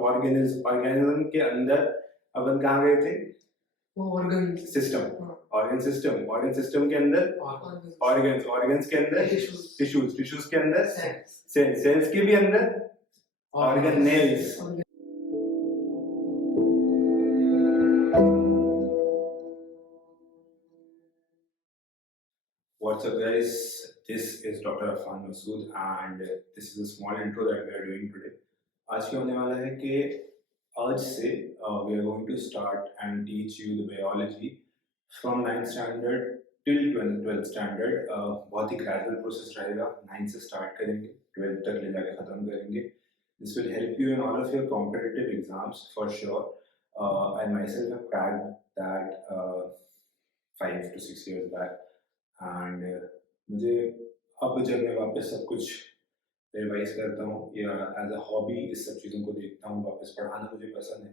Organism के अंदर अपन कहाँ गए थे? ऑर्गन सिस्टम के अंदर ऑर्गन्स के अंदर टिश्यूज के अंदर सेल्स के भी अंदर organelles. What's up guys, this is Dr. Afan Masood and this is a small intro that we are doing today. आज क्या होने वाला है कि आज से we are going to start and teach you the biology from 9th standard till 12th standard. बहुत ही gradual process रहेगा, 9th से start करेंगे 12th तक ले जाके ख़त्म करेंगे. This will help you in all of your competitive exams for sure. I myself have cracked that 5 to 6 years back. And मुझे अब जब मैं वापस सब कुछ रिवाइज करता हूँ या एज अ हॉबी इस सब चीज़ों को देखता हूँ, वापस पढ़ाना मुझे पसंद है,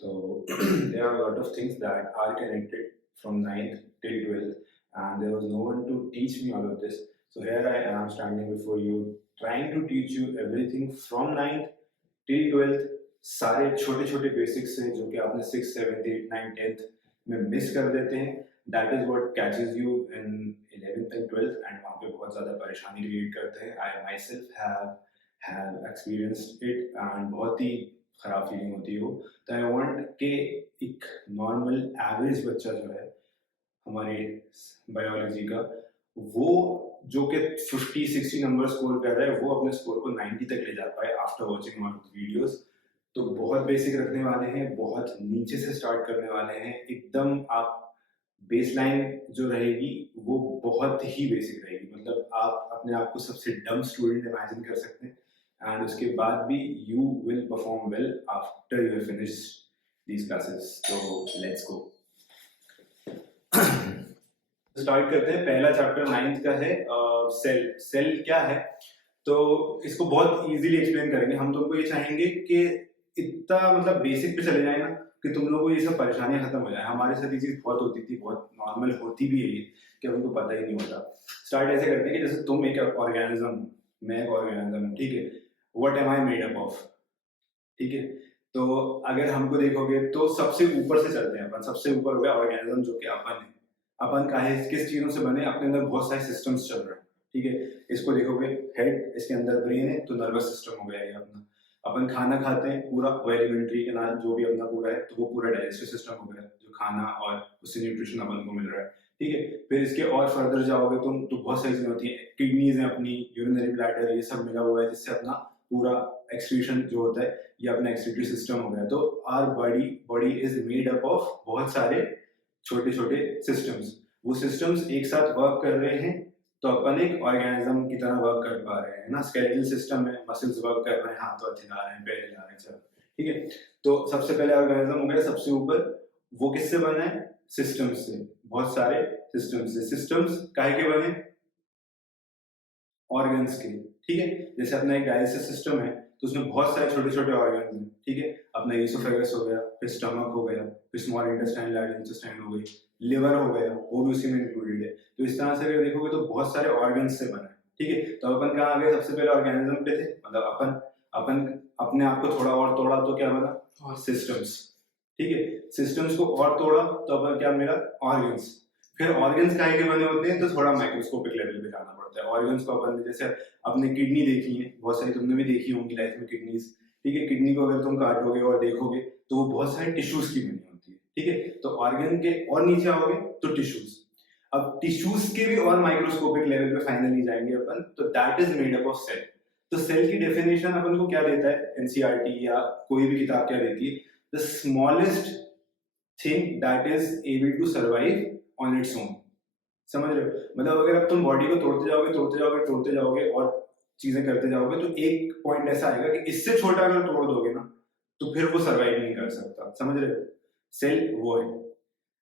तो there are lot of things that are connected from 9th till 12th and there was no one to teach me all of this. So here I am standing before you trying to teach you everything from 9th till 12th, सारे छोटे छोटे basics हैं जो कि आपने 6th 7th 8th 9th 10th में miss कर देते हैं. That is what catches you in 11th and 12th and वहाँ पे बहुत ज़्यादा परेशानी क्रिएट करते हैं. I myself have experienced it and बहुत ही ख़राब फीलिंग होती है वो. तो I want कि एक नॉर्मल एवरेज बच्चा जो है हमारे बायोलॉजी का, वो जो कि 50-60 नंबर स्कोर कर रहा है, वो अपने स्कोर को 90 तक ले जा पाए आफ्टर वॉचिंग ऑल वीडियोस. तो बहुत बेसिक रखने वाले हैं, बहुत नीचे से स्टार्ट करने वाले हैं. एकदम आप बेसलाइन जो रहेगी वो बहुत ही बेसिक रहेगी. मतलब आप अपने आप को सबसे डम स्टूडेंट इमेजिन कर सकते हैं एंड उसके बाद भी you will perform well after you have finished these classes. तो लेट्स गो, स्टार्ट करते हैं. पहला चैप्टर 9th का है सेल क्या है. तो इसको बहुत इजीली एक्सप्लेन करेंगे. हम तुमको ये चाहेंगे कि इतना मतलब बेसिक पे चले जाए ना कि तुम लोगों को ये सब परेशानियां खत्म हो जाए. हमारे साथ ये चीज बहुत होती थी, बहुत नॉर्मल होती भी है ये कि उनको पता ही नहीं होता. स्टार्ट ऐसे करते हैं कि जैसे तुम एक ऑर्गेनिज्म, मैं एक ऑर्गेनिज्म हूँ, ठीक है. What am I made up of, ठीक है. तो अगर हमको देखोगे तो सबसे ऊपर से चलते हैं अपन. सबसे ऊपर हो गया ऑर्गेनिज्म जो कि अपन है. अपन का है, किस चीजों से बने, अपने अंदर बहुत सारे सिस्टम्स चल रहे हैं, ठीक है. इसको देखोगे हेड, इसके अंदर ब्रेन है, तो नर्वस सिस्टम हो गया ये अपना. अपन खाना खाते हैं, पूरा एलिमेंट्री के नाम जो भी अपना पूरा है, तो वो पूरा डाइजेस्टिव सिस्टम हो गया, जो खाना और उससे न्यूट्रिशन अपन को मिल रहा है, ठीक है. फिर इसके और फर्दर जाओगे तुम तो बहुत सारी चीजें होती हैं. किडनीज है अपनी, यूरिनरी ब्लैडर, ये सब मिला हुआ है जिससे अपना पूरा एक्सक्रीशन जो होता है ये अपना एक्सक्रीटरी सिस्टम हो गया. तो our body is made up of बहुत सारे छोटे छोटे सिस्टम्स. वो सिस्टम्स एक साथ वर्क कर रहे हैं तो अपन एक ऑर्गेनिज्म की तरह वर्क कर पा रहे हैं ना. स्केलेटल सिस्टम में मसल्स वर्क कर रहे हैं, हाथ तो हिला रहे हैं, पैर हिला रहे हैं, सब ठीक है. तो सबसे पहले ऑर्गेनिज्म हो गया सबसे ऊपर. वो किससे बना है? सिस्टम्स से, बहुत सारे सिस्टम्स से. सिस्टम्स काहे के बने? ऑर्गन्स के, ठीक है. जैसे अपना एक डाइजेस्टिव सिस्टम है तो उसमें बहुत सारे छोटे छोटे ऑर्गन्स हैं, ठीक है. अपना ईसोफेगस हो गया, फिर स्टमक हो गया, फिर स्मॉल इंटेस्टाइन, लार्ज इंटेस्टाइन हो गई, लिवर हो गया, वो भी उसी में इंक्लूडेड है. तो इस तरह से अगर देखोगे तो बहुत सारे ऑर्गन्स से बना है, ठीक है. तो अपन कहाँ आ गए? सबसे पहले ऑर्गेनिज्म पे थे, मतलब अपन अपने आप को थोड़ा और तोड़ा तो क्या बना? सिस्टम्स, ठीक है. सिस्टम्स को और तोड़ा तो अपन क्या मिला? ऑर्गन्स. फिर ऑर्गन्स काहे के बने होते हैं? तो थोड़ा माइक्रोस्कोपिक लेवल पे जाना पड़ता है. ऑर्गन्स को अपन जैसे अपने किडनी देखी है, बहुत सारी तुमने भी देखी होंगी लाइफ में किडनीज, ठीक है. किडनी को अगर तुम काटोगे और देखोगे तो वो बहुत सारे टिश्यूज की बनी होती है, ठीक है. तो ऑर्गन के और नीचे आओगे तो टिश्यूज. अब टिश्यूज के भी और माइक्रोस्कोपिक लेवल पे फाइनली जाएंगे अपन, तो that is made up of cell. तो सेल की डेफिनेशन अपन को क्या देता है? एनसीईआरटी या कोई भी किताब क्या देती है? The smallest thing that is able to survive on its own. समझ रहे हो? मतलब अगर अब तुम बॉडी को तोड़ते जाओगे और चीजें करते जाओगे तो एक पॉइंट ऐसा आएगा कि इससे छोटा अगर तोड़ दोगे ना तो फिर वो सर्वाइव नहीं कर सकता. समझ रहे हो? सेल वो है.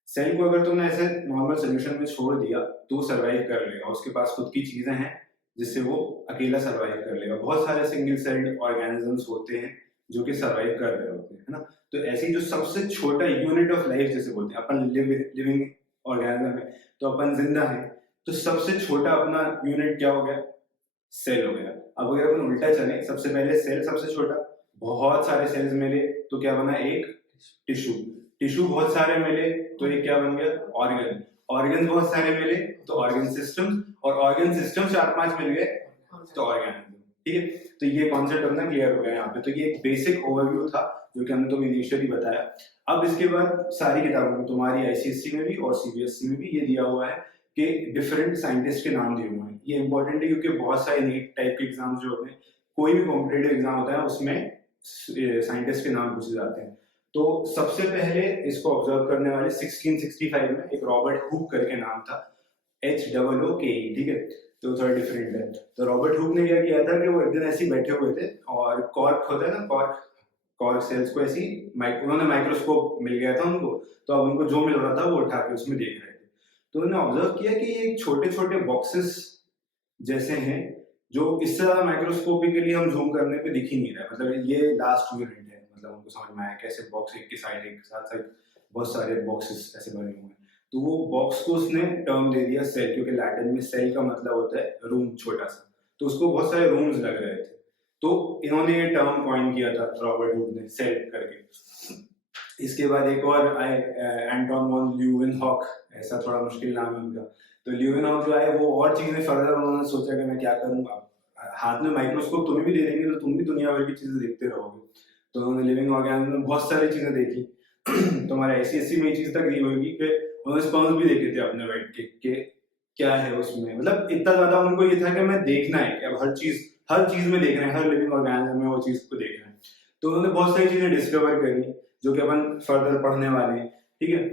सेल को अगर तुमने ऐसे नॉर्मल सोल्यूशन में छोड़ दिया तो वो सर्वाइव कर लेगा. उसके पास खुद की चीजें हैं जिससे वो अकेला सर्वाइव कर लेगा. बहुत सारे सिंगल सेल्ड ऑर्गेनिजम्स होते हैं जो कि सर्वाइव कर रहे होते हैं, है ना. तो ऐसी जो सबसे छोटा यूनिट ऑफ लाइफ जैसे बोलते हैं अपन, लिविंग ऑर्गेनिज्म है तो अपन जिंदा है, तो सबसे छोटा अपना यूनिट क्या हो गया? सेल हो गया. अब अगर अपन उल्टा चले, सबसे पहले सेल सबसे छोटा, बहुत सारे सेल्स मिले तो क्या बना, एक टिश्यू। टिश्यू बहुत सारे मिले तो ये क्या बन गया, ऑर्गन। ऑर्गन बहुत सारे मिले तो ऑर्गन सिस्टम, और ऑर्गन सिस्टम 4-5 मिल गए तो ऑर्गेनिज्म। ठीक है, तो ये कॉन्सेप्ट अपना क्लियर हो गया यहाँ पे। तो ये एक बेसिक ओवरव्यू था जो कि हमने तुम्हें इनिशियली बताया। अब इसके बाद सारी किताबों में, तुम्हारी आईसीएससी में भी और सीबीएसई में भी ये दिया हुआ है कि डिफरेंट साइंटिस्ट के नाम दिए हुए हैं। ये इंपॉर्टेंट है क्योंकि बहुत सारे नीट टाइप के एग्जाम जो होते हैं, कोई भी कॉम्पिटेटिव एग्जाम होता है उसमें साइंटिस्ट के नाम पूछे जाते हैं। तो सबसे पहले इसको ऑब्जर्व करने वाले 1665 में एक रॉबर्ट हुक करके नाम था, HOOKE, ठीक है, तो थोड़ा डिफरेंट है। तो रॉबर्ट हुक ने क्या किया था कि वो एक दिन ऐसे ही बैठे हुए थे और कॉर्क होता है ना, कॉर्क, कॉर्क सेल्स को ऐसी उन्होंने माइक्रोस्कोप मिल गया था उनको, तो अब उनको जो मिल रहा था वो उठा के उसमें देख रहे थे। तो उन्होंने ऑब्जर्व किया कि ये छोटे छोटे बॉक्सेस जैसे हैं जो इससे ज्यादा माइक्रोस्कोपिकली हम जूम करने पे दिख ही नहीं रहा है। मतलब ये लास्ट यूनिट है, मतलब उनको समझ में आया कैसे बॉक्स एक के साइड एक साथ साथ बहुत सारे बॉक्सेस ऐसे बने हुए हैं। तो वो बॉक्स को उसने टर्म दे दिया सेल, क्योंकि लैटिन में सेल का मतलब होता है रूम, छोटा सा, तो उसको बहुत सारे रूम्स लग रहे थे। तो इन्होंने ये टर्म कॉइन किया था रॉबर्ट हुक ने, सेल करके। इसके बाद एक और आए, एंटोन वॉन ल्यूवेनहॉक, ऐसा थोड़ा मुश्किल नाम है उनका। तो ल्यूवेनहॉक जो आए वो और चीजें फर्दर उन्होंने सोचा कि मैं क्या करूंगा, हाथ में माइक्रोस्कोप तुम्हें भी दे देंगे तो तुम भी दुनिया भर की चीजें देखते रहोगे। तो उन्होंने लिविंग ऑर्गेनिज्म में बहुत सारी चीजें देखी। तुम्हारे आईसीएससी में ये चीज तक दी होगी कि उन्होंने स्पर्म्स भी देखे थे अपने बैठ के क्या है उसमें। मतलब इतना ज्यादा उनको ये था कि मैं देखना है कि अब हर चीज में देखना है, हर लिविंग ऑर्गेनिज्म में वो चीज को देखना है। तो उन्होंने बहुत सारी चीजें डिस्कवर करी जो कि अपन फर्दर पढ़ने वाले हैं, ठीक है।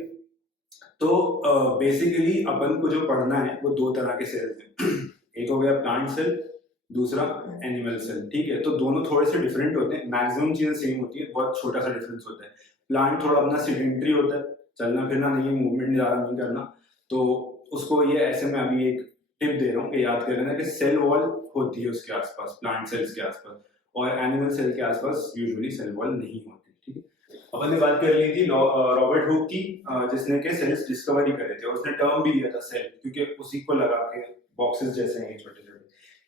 तो बेसिकली अपन को जो पढ़ना है वो दो तरह के सेल्स हैं। एक हो गया प्लांट सेल, दूसरा एनिमल सेल, ठीक है। तो दोनों थोड़े से डिफरेंट होते हैं, मैक्सिमम चीजें सेम होती है, बहुत छोटा सा डिफरेंस होता है। प्लांट थोड़ा अपना सेडेंटरी होता है, चलना फिरना नहीं, मूवमेंट ज्यादा नहीं करना। तो उसको ये ऐसे में अभी एक टिप दे रहा हूँ कि याद कर लेना कि सेल वॉल होती है उसके आसपास, प्लांट सेल्स के आसपास, और एनिमल सेल के आसपास यूजुअली सेल वॉल नहीं होती, ठीक है। अपन ने बात कर ली थी रॉबर्ट हुक की, जिसने के सेल्स डिस्कवरी करे थे, और उसने टर्म भी दिया था सेल, क्योंकि उसी को लगा के बॉक्सेस जैसे हैं छोटे छोटे।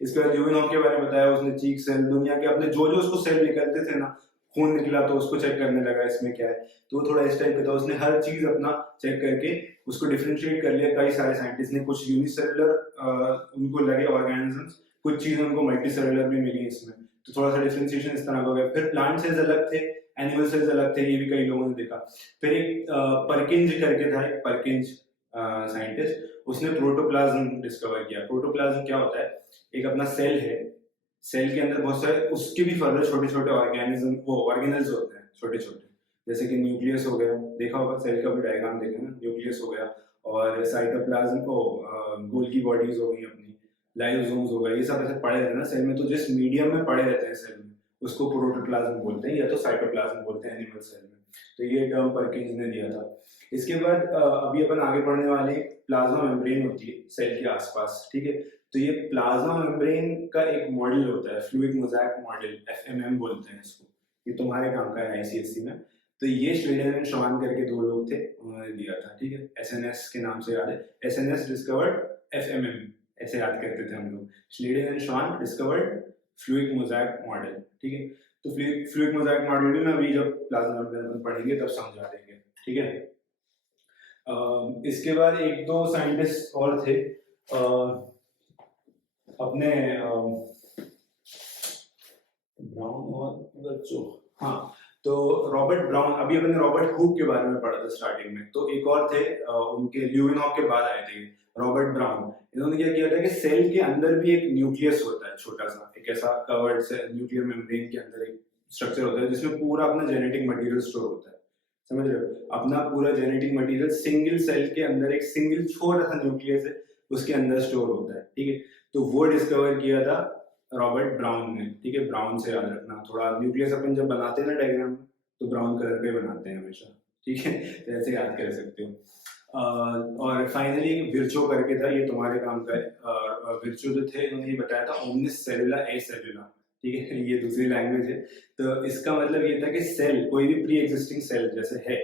इसके बाद ल्यूवेनहॉक के बारे में बताया उसने, चीक सेल, दुनिया के अपने जो जो उसको सेल निकलते थे ना, खून निकला तो उसको चेक करने लगा इसमें क्या है, तो वो थोड़ा इस टाइप का था। उसने हर चीज अपना चेक करके उसको डिफरेंशिएट कर लिया। कई सारे साइंटिस्ट ने, कुछ यूनिसेलुलर उनको लगे ऑर्गेनिजम्स, कुछ चीजें उनको मल्टीसेलुलर भी मिली इसमें, तो थोड़ा सा डिफरेंशिएशन इस तरह का हो गया। फिर प्लांट सेल्स अलग थे, एनिमल सेल्स अलग थे, ये भी कई लोगों ने देखा। फिर एक परकिंज करके था, एक परकिंज साइंटिस्ट, उसने प्रोटोप्लाज्म डिस्कवर किया। प्रोटोप्लाज्म क्या होता है, एक अपना सेल है, सेल के अंदर बहुत सारे उसके भी फर्दर छोटे छोटे ऑर्गेनिज्म, वो ऑर्गेनल्स होते हैं छोटे छोटे, जैसे कि न्यूक्लियस हो गया, देखा होगा सेल का भी डायग्राम देखे ना, न्यूक्लियस हो गया, और साइटोप्लाज्म को गोल्गी बॉडीज हो गई अपनी, लाइसोसोम्स हो गए, ये सब ऐसे पड़े रहते हैं ना सेल में। तो जिस मीडियम में पड़े रहते हैं सेल में उसको प्रोटोप्लाज्म बोलते हैं, या तो साइटोप्लाज्म बोलते हैं एनिमल सेल में। तो ये टर्म परकिंस ने दिया था। इसके बाद अभी अपन आगे पढ़ने वाले, प्लाज्मा मेम्ब्रेन होती है सेल के आसपास, ठीक है। तो ये प्लाज्मा मेम्ब्रेन का एक मॉडल होता है, फ्लूइड मोज़ेक मॉडल, FMM बोलते हैं इसको। ये तुम्हारे काम का है आईसीएससी में। तो ये श्लेडर एंड श्वान करके दो लोग थे, उन्होंने दिया था, ठीक है। SNS के नाम से याद है, SNS डिस्कवर्ड FMM, ऐसे याद करते थे हम लोग। श्लेडर एंड श्वान डिस्कवर्ड फ्लूइड मोज़ेक मॉडल, ठीक है। तो फ्लूइड मोज़ेक मॉडल भी मैं अभी जब प्लाज्मा मेम्ब्रेन पढ़ेंगे तब समझा देंगे, ठीक है। इसके बाद एक दो साइंटिस्ट और थे, अपने ब्राउन और बच्चों, हाँ। तो रॉबर्ट ब्राउन, अभी अपने रॉबर्ट हुक के बारे में पढ़ा था स्टार्टिंग में, तो एक और थे उनके ल्यूवेनहॉक के बाद आए थे रॉबर्ट ब्राउन। इन्होंने क्या किया था कि सेल के अंदर भी एक न्यूक्लियस होता है छोटा सा, एक ऐसा कवर्ड से न्यूक्लियर मेम्ब्रेन के अंदर एक स्ट्रक्चर होता है जिसमें पूरा अपना जेनेटिक मटेरियल स्टोर होता है, समझ रहे हो, अपना पूरा जेनेटिक मटेरियल सिंगल सेल के अंदर, एक सिंगल छोटा सा न्यूक्लियस है उसके अंदर स्टोर होता है, ठीक है। तो वो डिस्कवर किया था रॉबर्ट ब्राउन ने, ठीक है। ब्राउन से याद रखना, थोड़ा न्यूक्लियस अपन जब बनाते हैं ना डायग्राम में, तो ब्राउन कलर का बनाते हैं हमेशा, ठीक है। तो ऐसे याद कर सकते हो। और फाइनली विर्चो करके था, ये तुम्हारे काम का है। विर्चो जो थे उन्होंने ये बताया था ओमनिस सेलुला ए सेलुला, ठीक है, ये दूसरी लैंग्वेज है। तो इसका मतलब ये था कि सेल, कोई भी प्री एग्जिस्टिंग सेल जैसे है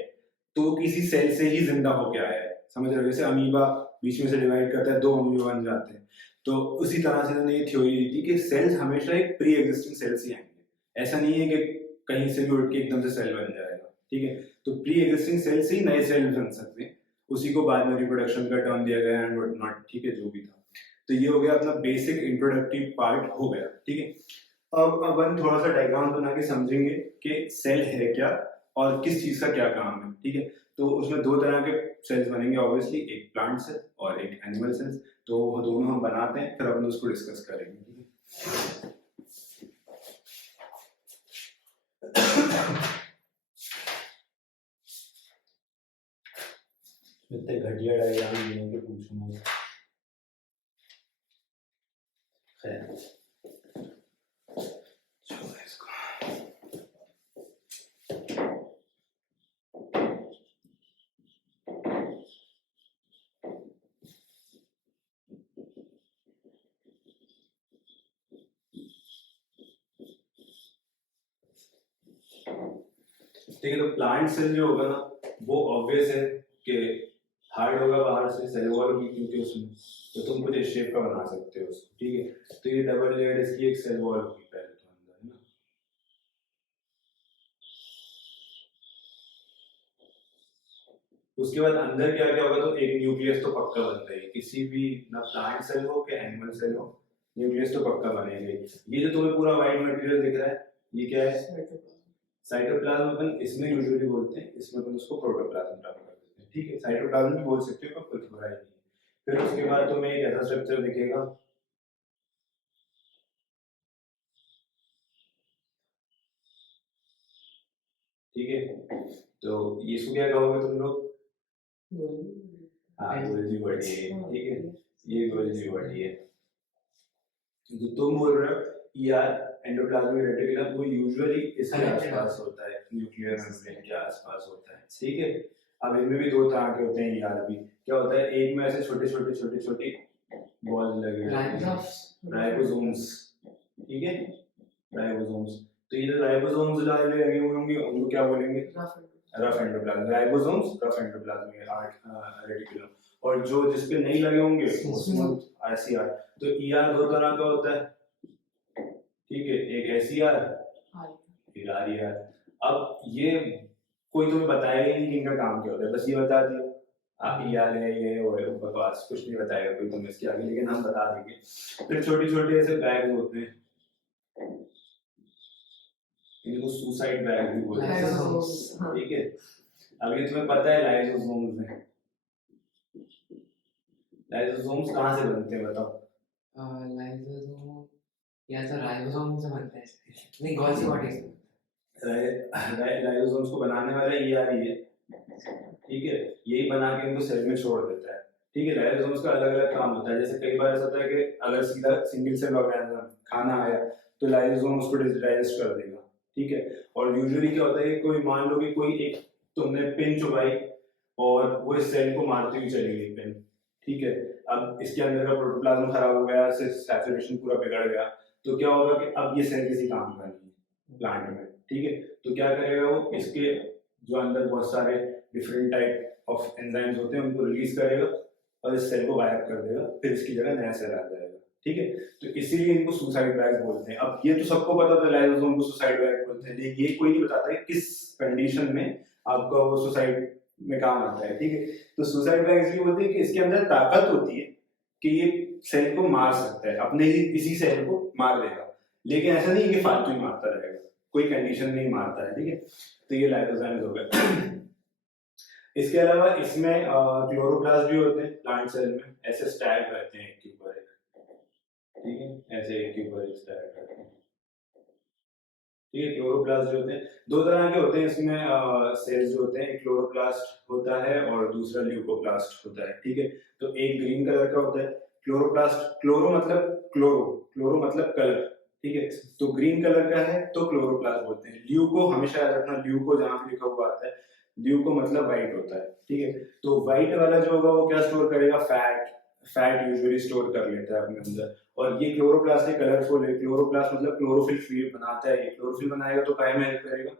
तो किसी सेल से ही जिंदा होके आया है, समझ रहे हो। जैसे अमीबा बीच में से डिवाइड करता है, 2 अमीबा बन जाते हैं, तो उसी तरह से उन्होंने ये थ्योरी दी थी कि सेल्स हमेशा एक प्री एग्जिस्टिंग सेल से आएंगे। ऐसा नहीं है कि कहीं से भी उठ के एकदम से सेल बन जाएगा, ठीक है। तो प्री एग्जिस्टिंग सेल से ही नए सेल बन सकते हैं, उसी को बाद में रिप्रोडक्शन का टर्म दिया गया एंड व्हाट नॉट, ठीक है, जो भी था। तो ये हो गया अपना बेसिक इंट्रोडक्टिव पार्ट हो गया, ठीक है। अब अपन थोड़ा सा डायग्राम बना के समझेंगे कि सेल है क्या और किस चीज का क्या काम है, ठीक है। तो उसमें दो तरह के सेल्स बनेंगे ऑब्वियसली, एक प्लांट सेल और एक एनिमल सेल्स। तो वो दोनों हम बनाते हैं, फिर अपन उसको डिस्कस करेंगे, ठीक है। इतने घटिया डायग्राम दिए कि पूछो मत। खैर, छोड़ो इसको। ठीक है, तो प्लांट सेल जो होगा ना, वो ऑब्वियस है कि हार्ड होगा, बाहर से सेल वॉल होगी, क्योंकि उसमें तो तुम कुछ इस शेप का बना सकते हो उसको, ठीक है। तो ये डबल लेयर्ड इसकी एक सेल वॉल होगी पहले तो अंदर, है ना। उसके बाद अंदर क्या क्या होगा, तो एक न्यूक्लियस तो पक्का बनता है, किसी भी ना प्लांट सेल हो कि एनिमल सेल हो, न्यूक्लियस तो पक्का बनेगा। ये जो तुम्हें पूरा व्हाइट मटेरियल दिख रहा है, ये क्या है? साइटोप्लाज्म। अपन इसमें यूजुअली बोलते हैं, इसमें अपन उसको प्रोटोप्लाज्म टर्म कर देते हैं, ठीक है। साइटोप्लाज्म भी बोल सकते हो, पर कुछ बुराई नहीं है। फिर उसके बाद तुम्हें एक ऐसा स्ट्रक्चर दिखेगा, ठीक है। तो ये इसको क्या कहोगे तुम लोग? हाँ, गोल्जी बॉडी है, ठीक है। ये गोल्जी बॉडी है। जो तुम बोल रहे हो यार, एंडोप्लाज्मिक रेटिकुलम, वो यूजुअली इसके आसपास होता है, न्यूक्लियर मेम्ब्रेन के आसपास होता है, ठीक है। अब इनमें भी दो तरह के होते हैं यार भी। क्या होता है, एक में ऐसे छोटे छोटे छोटे छोटे बॉल्स लगे होते हैं, राइबोसोम्स, ठीक है, राइबोसोम्स। तो ये जो राइबोसोम्स लगे हुए होंगे उनको क्या बोलेंगे? Rough endoplasm. Ribosomes rough endoplasmic reticulum. और जो जिसपे नहीं लगे होंगे वो स्मूथ आईसीआर। तो ईआर दो तरह का होता है, ठीक है, एक एसईआर, फिर आरईआर। अब ये कोई तुम्हें बताएगा ही नहीं कि इनका काम क्या होता है, बस ये बता दिया आप ईआर है, ये वो है, बकवास, कुछ नहीं बताएगा कोई तुम्हें इसके आगे, लेकिन हम बता देंगे। फिर छोटे छोटे ऐसे बैग्स होते हैं, इनको सुसाइड बैग भी बोलते हैं, ठीक है। अब ये तुम्हें पता है लाइसोसोम्स में, लाइसोसोम्स कहाँ से बनते हैं बताओ? लाइसोसोम या तो राइबोसोम से बनता है, नहीं गोल्जी बॉडी से। लाइसोसोम्स को बनाने वाला ईआर ही है, ठीक है। यही बना के इनको सेल में छोड़ देता है, ठीक है। लाइसोसोम्स का अलग अलग काम होता है। जैसे कई बार ऐसा होता है कि अगर सीधा सिंगल सेल ऑर्गेनिज्म खाना आया तो लाइसोसोम उसको डाइजेस्ट कर देगा, ठीक है। और यूजुअली क्या होता है कि कोई मान लो कि कोई एक तुमने पिन चुभाई और वो इस सेल को मारती हुई चली गई पिन, ठीक है। अब इसके अंदर का प्रोटोप्लाज्म खराब हो गया, सैचुरेशन पूरा बिगड़ गया, तो क्या होगा कि अब ये सेल किसी काम का नहीं है प्लांट में, ठीक है। तो क्या करेगा वो, इसके जो अंदर बहुत सारे डिफरेंट टाइप ऑफ एंजाइम्स होते हैं उनको रिलीज करेगा और इस सेल को गायब कर देगा, फिर इसकी जगह नया सेल आ जाएगा, ठीक है। तो इसीलिए इनको सुसाइड बैग बोलते हैं। अब ये तो सबको पता था लाइसोसोम को सुसाइड बैग बोलते हैं, लेकिन ये कोई नहीं बताता है किस कंडीशन में आपका वो सुसाइड में काम आता है, ठीक है। तो सुसाइड बैग इसलिए बोलते हैं कि इसके अंदर ताकत होती है कि ये सेल को मार सकता है, अपने ही इसी सेल को मार देगा, लेकिन ऐसा नहीं कि फालतू ही मारता रहेगा, कोई कंडीशन नहीं मारता है, ठीक है। तो ये लाइसोसोम्स हो गए। इसके अलावा इसमें क्लोरोप्लास्ट भी होते हैं प्लांट सेल में, ऐसे स्टैक रहते हैं एक के ऊपर एक, ठीक है, ऐसे एक के ऊपर एक स्टैक रहते हैं, ठीक है। क्लोरोप्लास्ट जो होते हैं दो तरह के होते हैं इसमें, सेल्स जो होते हैं, एक क्लोरोप्लास्ट होता है और दूसरा ल्यूकोप्लास्ट होता है, ठीक है। तो एक ग्रीन कलर का होता है क्लोरोप्लास्ट, क्लोरो मतलब क्लोरो, क्लोरो मतलब कलर, ठीक है। तो ग्रीन कलर का है तो क्लोरोप्लास्ट बोलते हैं। ल्यूको हमेशा याद रखना, ल्यूको जहां पे लिखा हुआ आता है, ल्यूको मतलब व्हाइट होता है, ठीक है। तो व्हाइट वाला जो होगा वो क्या स्टोर करेगा, फैट, फैट यूजुअली स्टोर कर लेता है अपने अंदर। और ये क्लोरोप्लास्ट है, कलरफुल है, क्लोरोप्लास्ट मतलब क्लोरोफिल बनाता है, ये क्लोरोफिल बनाएगा तो काय में हेल्प करेगा,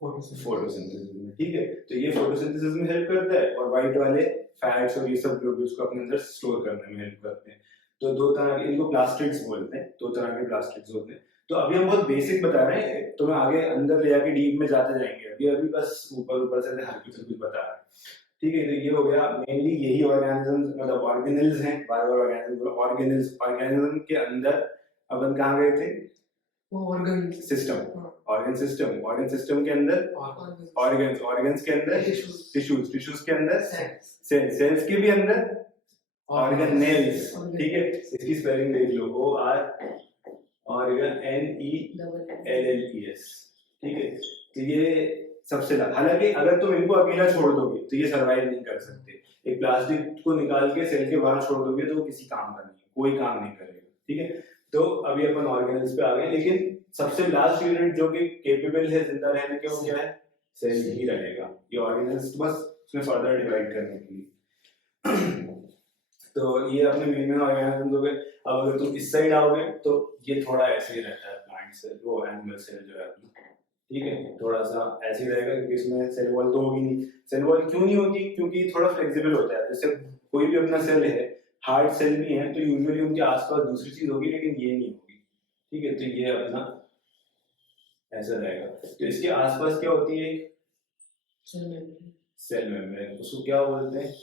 फोटोसिंथेसिस में, ठीक है। तो ये फोटोसिंथेसिस में हेल्प करता है और व्हाइट वाले फैट्स और ये सब ग्लोब्यूल्स को अपने अंदर स्टोर करने में हेल्प करते हैं। तो दो तरह के, इनको प्लास्टिड्स बोलते हैं, दो तरह के प्लास्टिड्स होते हैं। तो अभी हम बहुत बेसिक बता रहे हैं, तो मैं आगे अंदर ले जाके डीप में जाते जाएंगे, अभी अभी बस ऊपर ऊपर से हल्की से कुछ बता रहे हैं। ठीक है, तो ये हो गया मेनली यही ऑर्गेनिज्म, मतलब ऑर्गेनिल्स हैं, बार बार ऑर्गेनिज्म ऑर्गेनिल्स, ऑर्गेनिज्म के अंदर अपन कहाँ गए थे? ऑर्गन सिस्टम, ऑर्गन सिस्टम के अंदर ऑर्गन्स, ऑर्गन्स के अंदर टिश्यूज, टिश्यूज के अंदर सेल्स, सेल्स के भी अंदर ऑर्गेनेल्स। ठीक है, इसकी स्पेलिंग देख लो, ओ आर ऑर्गन NELLES। ठीक है, तो ये सबसे हालांकि अगर तुम इनको अकेला छोड़ दोगे तो ये सर्वाइव नहीं कर सकते, एक प्लास्टिक को निकाल के सेल के बाहर छोड़ दोगे तो वो किसी काम का नहीं, कोई काम नहीं करेगा। ठीक है, तो अभी अपन ऑर्गेनल्स पे आ गए, लेकिन सबसे लास्ट यूनिट जो कि केपेबल है जिंदा रहने के, वो क्या है? सेल ही रहेगा। ये ऑर्गेनल्स बस उसमें फर्दर डिवाइड करने के लिए। तो ये अपने मेन ऑर्गेनिज्म हो गए। अब अगर तुम इस साइड आओगे तो ये थोड़ा ऐसे ही रहता है, प्लांट सेल, वो एनिमल सेल जो है अपना। ठीक है, थोड़ा सा ऐसे ही रहेगा क्योंकि इसमें सेल वॉल तो होगी नहीं। सेल वॉल क्यों नहीं होगी? क्योंकि थोड़ा फ्लेक्सिबल होता है, जैसे कोई भी अपना सेल है, हार्ड सेल भी है तो यूजुअली उनके आसपास दूसरी चीज होगी, लेकिन ये नहीं होगी। ठीक है, तो ये अपना ऐसा रहेगा। तो इसके आसपास क्या होती है? Cell membrane. उसको क्या बोलते हैं?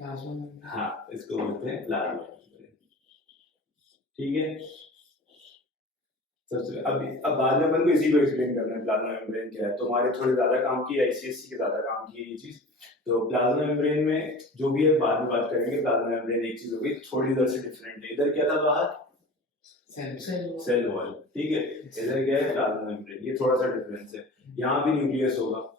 हाँ, इसको बोलते हैं प्लाज्मा मेम्ब्रेन। ठीक है, सबसे अब बाद में अपन को इसी को एक्सप्लेन करना है प्लाज्मा मेम्ब्रेन क्या है। तो हमारे थोड़े ज्यादा काम की है, ICSE के ज्यादा काम की है ये चीज। तो प्लाज्मा मेम्ब्रेन में जो भी है बाद में बात करेंगे। प्लाज्मा मेम्ब्रेन एक चीज हो गई, थोड़ी इधर से डिफरेंट है। इधर क्या था बाहर? Cell wall. ठीक है, इधर क्या है? Plasma membrane. ये थोड़ा सा डिफरेंस है। यहाँ भी न्यूक्लियस होगा।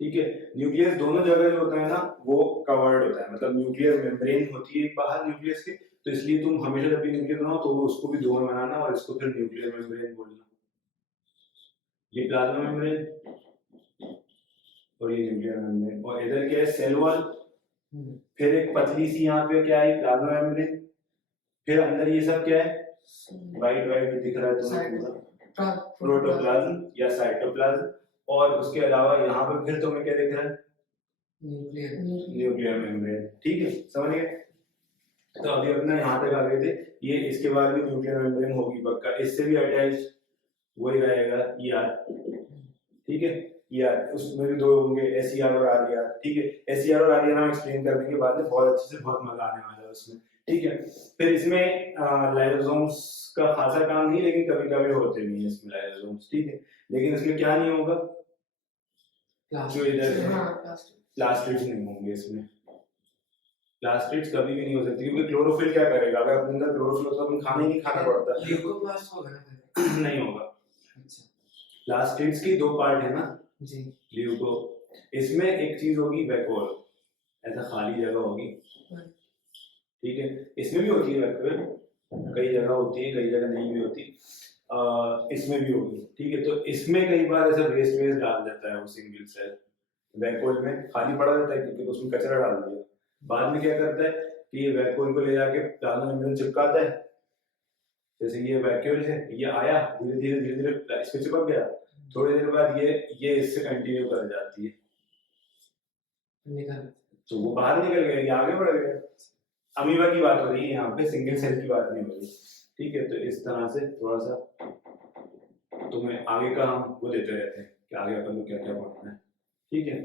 ठीक है, न्यूक्लियस दोनों जगह जो होता है ना वो कवर्ड होता है, मतलब न्यूक्लियर मेम्ब्रेन होती है बाहर न्यूक्लियस के, तो इसलिए तुम हमेशा जब भी न्यूक्लियर बनाओ तो उसको भी दो में बनाना और इसको फिर न्यूक्लियर मेम्ब्रेन बोलना। ये प्लाज्मा मेम्ब्रेन और ये न्यूक्लियर मेम्ब्रेन। और इधर क्या है? Cell wall. फिर एक पतली सी यहाँ पे क्या है? Plasma membrane. फिर अंदर ये सब क्या है? वाइट वाइट दिख रहा है तुम्हें, प्रोटोप्लाज्म या साइटोप्लाज्म। और उसके अलावा यहाँ पे फिर तुम्हें क्या दिख रहा है? Nuclear membrane. ठीक है, समझ गए? तो अभी अपना यहाँ तक आ गए थे। ये इसके बाद भी न्यूक्लियर मेम्ब्रेन होगी पक्का, इससे भी अटैच वही रहेगा ER। ठीक है, ER, उसमें भी दो होंगे, SER और RER। ठीक है, SER और RER हम एक्सप्लेन कर देंगे बाद में, बहुत अच्छे से, बहुत मजा आने वाला है उसमें। ठीक है, फिर इसमें लाइसोसोम्स का खासा काम नहीं, लेकिन कभी कभी होते भी हैं इसमें लाइसोसोम्स। ठीक है, लेकिन इसमें क्या नहीं होगा? जो इधर प्लास्टिड्स नहीं होंगे इसमें। प्लास्टिड्स कभी भी नहीं हो सकती, क्योंकि क्लोरोफिल क्या करेगा? अगर अपने अंदर क्लोरोफिल होता तो अपन खाना ही नहीं खाना पड़ता। ल्यूकोप्लास्ट होगा नहीं होगा। अच्छा, प्लास्टिड्स की दो पार्ट है ना जी। ल्यूको, इसमें एक चीज होगी वैक्यूल, ऐसा खाली जगह होगी। ठीक है, इसमें भी होती है वैक्यूल, कई जगह होती है, कई जगह नहीं भी होती। इसमें भी होगी। ठीक है, तो इसमें कई बार ऐसा वेस्ट वेस्ट डाल देता है वो सिंगल सेल, वैक्यूल में खाली पड़ा रहता है क्योंकि उसमें कचरा डाल दिया। बाद में क्या करता है कि ये वैक्यूल को ले जाके प्लाज्मा मेम्ब्रेन चिपकाता है। जैसे ये वैक्यूल है, ये आया धीरे धीरे धीरे धीरे इस पे चिपक गया, थोड़ी देर बाद ये इससे कंटिन्यू कर जाती है, तो वो बाहर निकल गया, ये आगे बढ़ गया। अमीबा की बात हो रही है यहाँ पे, सिंगल सेल की बात नहीं हो रही। ठीक है, तो इस तरह से थोड़ा सा तुम्हें आगे का हम वो देते रहते हैं कि आगे अपन को क्या क्या पढ़ना है। ठीक है,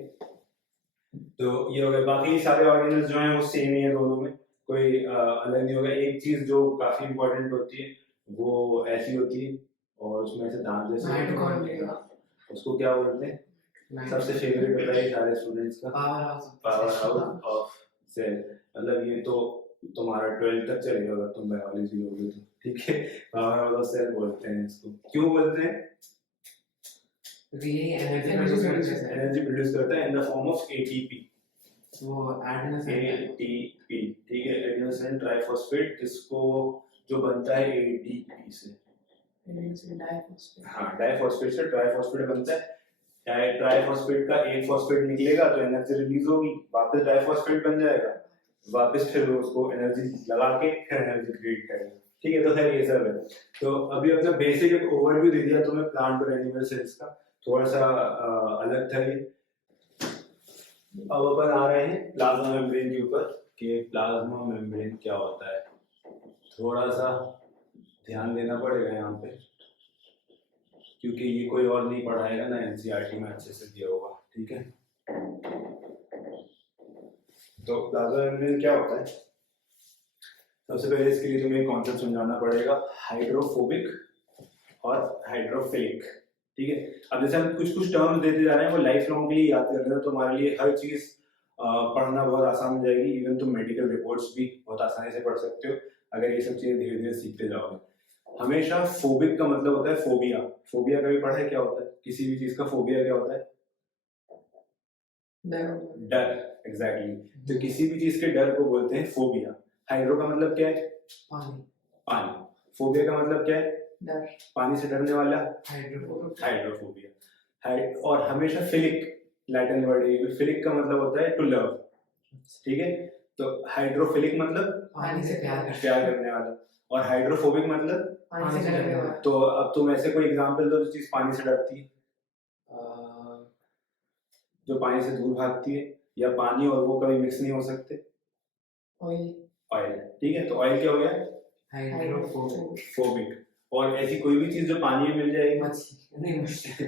तो ये हो गया। बाकी सारे ऑर्गेनल्स जो हैं वो सेम ही है दोनों में, कोई अलग नहीं होगा। एक चीज जो काफी इंपॉर्टेंट होती है वो ऐसी होती है, और उसमें ऐसे दांत जैसे, उसको क्या बोलते हैं? सबसे फेवरेट होता है सारे स्टूडेंट्स का, पावर हाउस ऑफ सेल। मतलब ये तो तुम्हारा 12th तक चलेगा अगर तुम बायोलॉजी लोगे तो। ठीक है, पावर हाउस ऑफ सेल बोलते हैं इसको। क्यों बोलते हैं? एनर्जी प्रोड्यूस करता है in the form of ATP। वो ATP, ठीक है, एडिनोसिन ट्राइफॉस्फेट, जिसको जो बनता है ADP से। हाँ, डाइफॉस्फेट से ट्राइफॉस्फेट बनता है। ट्राइफॉस्फेट का एक फॉस्फेट निकलेगा तो एनर्जी रिलीज होगी, वापस डाइफॉस्फेट बन जाएगा, वापस फिर उसको एनर्जी लगा के फिर एनर्जी क्रिएट करेगा। ठीक है, तो खैर ये सब है। तो अभी अपना बेसिक एक ओवरव्यू दे दिया तुम्हें प्लांट और एनिमल सेल्स का, थोड़ा सा अलग था ये। अब अपन आ रहे हैं प्लाज्मा मेम्ब्रेन के ऊपर कि प्लाज्मा मेम्ब्रेन क्या होता है। थोड़ा सा ध्यान देना पड़ेगा यहाँ पे, क्योंकि ये कोई और नहीं पढ़ाएगा ना, एनसीईआरटी में अच्छे से दिया होगा, ठीक है। तो प्लाज्मा मेम्ब्रेन क्या होता है? सबसे पहले इसके लिए तुम्हें कॉन्सेप्ट समझाना पड़ेगा, हाइड्रोफोबिक और हाइड्रोफिलिक, ठीक है। अब जैसे हम कुछ कुछ टर्म्स देते जा रहे हैं वो लाइफ लॉन्ग के लिए याद कर रहे हैं, तो हमारे लिए हर चीज पढ़ना बहुत आसान हो जाएगी। इवन तुम मेडिकल रिपोर्ट्स भी बहुत आसानी से पढ़ सकते हो अगर ये सब चीजें धीरे धीरे सीखते जाओगे। हमेशा फोबिक का मतलब होता है फोबिया। फोबिया कभी पढ़ा है क्या होता है? किसी भी चीज का फोबिया क्या होता है? डर, एग्जैक्टली। तो किसी भी चीज के डर को बोलते हैं फोबिया। हाइड्रो का मतलब क्या है? पानी। पानी। फोबिया का मतलब क्या है? डर। पानी से डरने वाला हाइड्रोफोबिया। और हमेशा फिलिक, लैटिन वर्ड है, फिलिक का मतलब होता है टू लव, ठीक है। तो हाइड्रोफिलिक मतलब पानी से प्यार करने वाला, और हाइड्रोफोबिक मतलब पानी से डरने वाला। तो अब तुम ऐसे कोई एग्जांपल दो जो चीज पानी से डरती है, जो पानी से दूर भागती है, या पानी और वो कभी मिक्स नहीं हो सकते। ऑयल, ठीक है। तो ऑयल क्या हो गया? हाइड्रोफोबिक। और ऐसी कोई भी चीज जो पानी में मिल जाएगी, मछली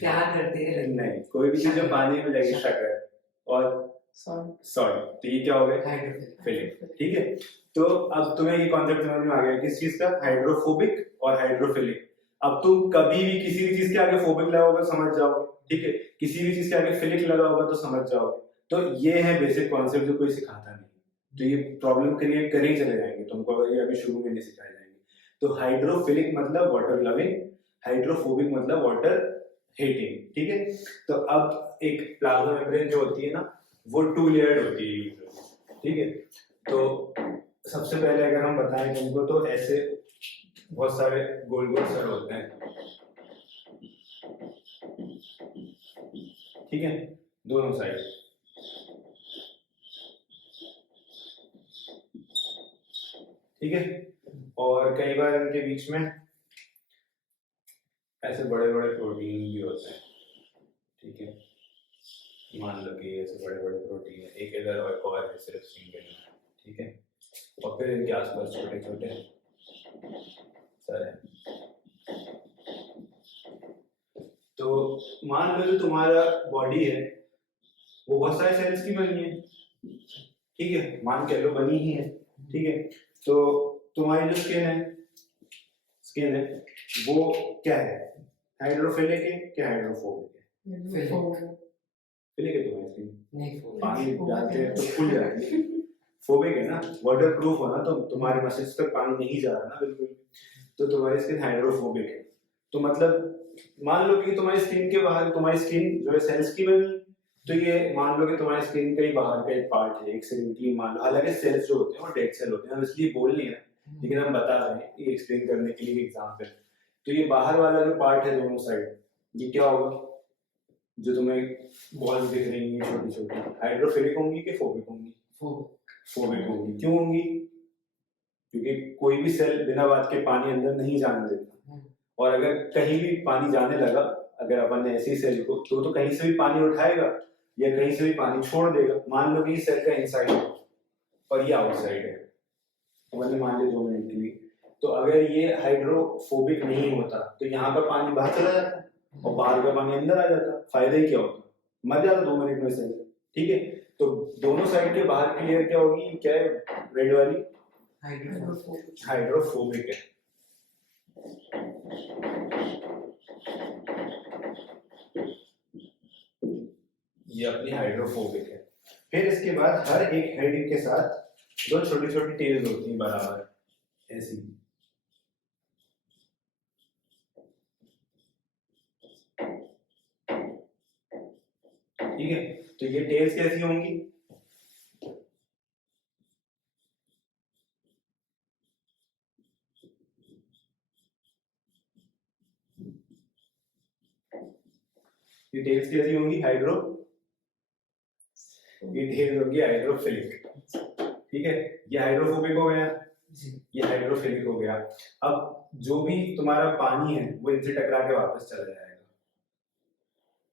प्यार करती है नहीं, कोई भी चीज जो पानी में मिल जाएगी, शक्कर और सॉल्ट, तो ये क्या हो गया? हाइड्रोफिलिक, ठीक है। तो अब तुम्हें ये कॉन्सेप्ट समझ में आ गया किस चीज का? हाइड्रोफोबिक और हाइड्रोफिलिक। अब तुम कभी भी किसी भी चीज के आगे फोबिक लगाओगे तो समझ जाओगे, ठीक है। किसी भी चीज के आगे फिलिक लगा होगा तो समझ जाओगे। तो ये है बेसिक कॉन्सेप्ट जो कोई सिखाता नहीं, तो ये प्रॉब्लम क्रिएट कर ही चले जाएंगे तुमको अगर ये अभी शुरू में नहीं सिखाए जाएंगे। तो हाइड्रोफिलिक मतलब वाटर लविंग, हाइड्रोफोबिक मतलब वाटर हेटिंग, ठीक है। तो अब एक प्लाज्मा मेम्ब्रेन जो होती है ना, वो 2 लेयर्ड होती है, ठीक है। तो सबसे पहले अगर हम बताएं तुमको तो ऐसे बहुत सारे गोल गोल सर होते हैं, ठीक है, दोनों साइड, ठीक है। और कई बार इनके बीच में ऐसे बड़े बड़े प्रोटीन भी होते हैं, ठीक है। मान लो कि ऐसे बड़े बड़े प्रोटीन है, एक इधर और है सिर्फ सिंगल, ठीक है। और फिर इनके आसपास छोटे छोटे सर हैं। तो मान लो जो तुम्हारा बॉडी है वो बहुत सारे सेल्स की बनी है, ठीक है, मान के लो बनी ही है, ठीक है। तो तुम्हारी जो स्किन है वो क्या है? हाइड्रोफिलिक है क्या हाइड्रोफोबिक है? फिलिक है तुम्हारी स्किन, पानी डालते हैं तो फूल जाती है। फोबिक है ना, वाटर प्रूफ हो ना, तो तुम्हारे मसल्स तक पानी नहीं जा रहा ना बिल्कुल, तो तुम्हारी स्किन हाइड्रोफोबिक है। तो मतलब मान लो कि तुम्हारी स्किन के बाहर, तुम्हारी स्किन जो है सेल्स की बनी, तो ये मान लो कि तुम्हारी स्किन के बाहर का एक पार्ट है, एक सेल की मान लो, हालांकि सेल्स जो होते हैं वो डेड सेल होते हैं, हम इसलिए बोल नहीं रहे, लेकिन हम बता रहे हैं ये एक्सप्लेन करने के लिए एग्जांपल। तो ये बाहर वाला जो पार्ट है दोनों साइड, ये क्या होगा? जो तुम्हें बॉल्स दिख रही हैं छोटी छोटी, हाइड्रोफिलिक होंगी कि फोबिक होंगी? फोबिक होंगी। क्यों होंगी? क्योंकि कोई भी सेल बिना बात के पानी अंदर नहीं जाने देता, और अगर कहीं भी पानी जाने लगा, अगर अपन ने ऐसी सेल को, तो कहीं से भी पानी उठाएगा या कहीं से भी पानी छोड़ देगा। मान लो कि सेल का इनसाइड है और ये आउटसाइड है, मैंने मान लिया 2 मिनट के लिए, तो अगर ये हाइड्रोफोबिक नहीं होता तो यहाँ का पानी बाहर चला जाता और बाहर का पानी अंदर आ जाता, फायदा ही क्या होता? मर जाता 2 मिनट में सेल, ठीक है। तो दोनों साइड के बाहर की लेयर क्या होगी? क्या है रेड वाली? हाइड्रोफोबिक है। ये अपनी हाइड्रोफोबिक है। फिर इसके बाद हर एक हेड के साथ 2 छोटी छोटी टेल्स होती हैं बराबर ऐसी, ठीक है। तो ये टेल्स कैसी होंगी? ये टेल्स कैसी होंगी? ये टेल्स होंगी हाइड्रोफिलिक, ठीक है। ये हाइड्रोफोबिक हो गया, ये हाइड्रोफिलिक हो गया। अब जो भी तुम्हारा पानी है वो इनसे टकरा के वापस चला जाएगा।